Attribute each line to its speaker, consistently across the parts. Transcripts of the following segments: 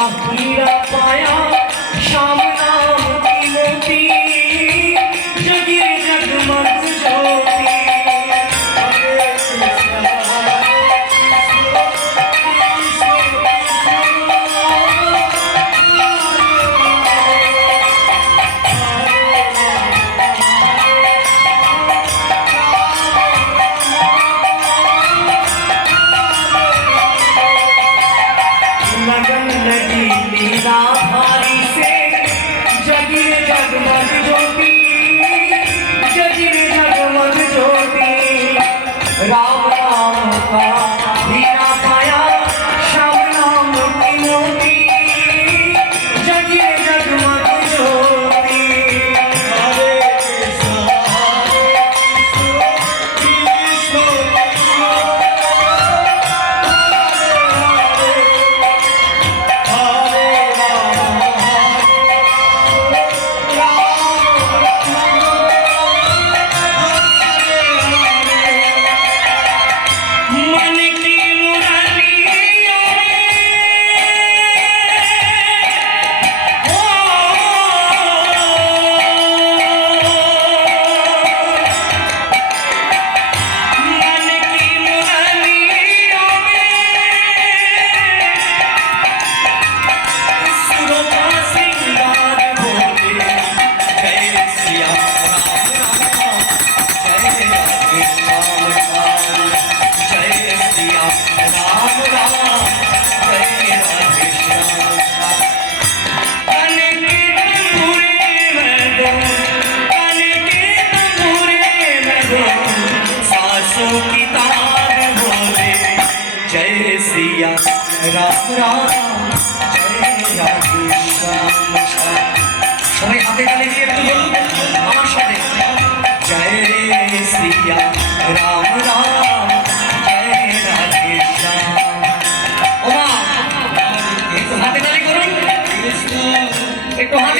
Speaker 1: পাখিরা পায়া সামনা money. দিয়া রাম রাম সবাই হাতে কালে দিয়ে একটু বলুন আমার সাথে। জয় একটু হাতে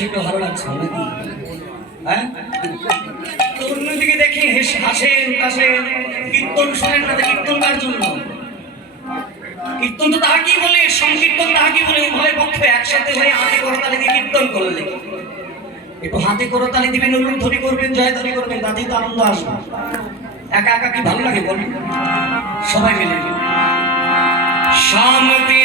Speaker 1: একটু ভালো লাগছে নাকি হ্যাঁ? অন্যদিকে দেখি হাসেন কীর্তন না কীর্তন কার জন্য? কীর্তন তো বলে, সংকীর্তন বলে, উভয় একসাথে হয়ে হাতে করতালি দিয়ে কীর্তন করলে। একটু হাতে করতালি দিবেন, অনুরোধ ধরি করবেন, জয় ধরি করবেন, তাতেই তো আনন্দ আসবে। একা একা কি ভালো লাগে বলুন? সবাই মিলে। শান্তি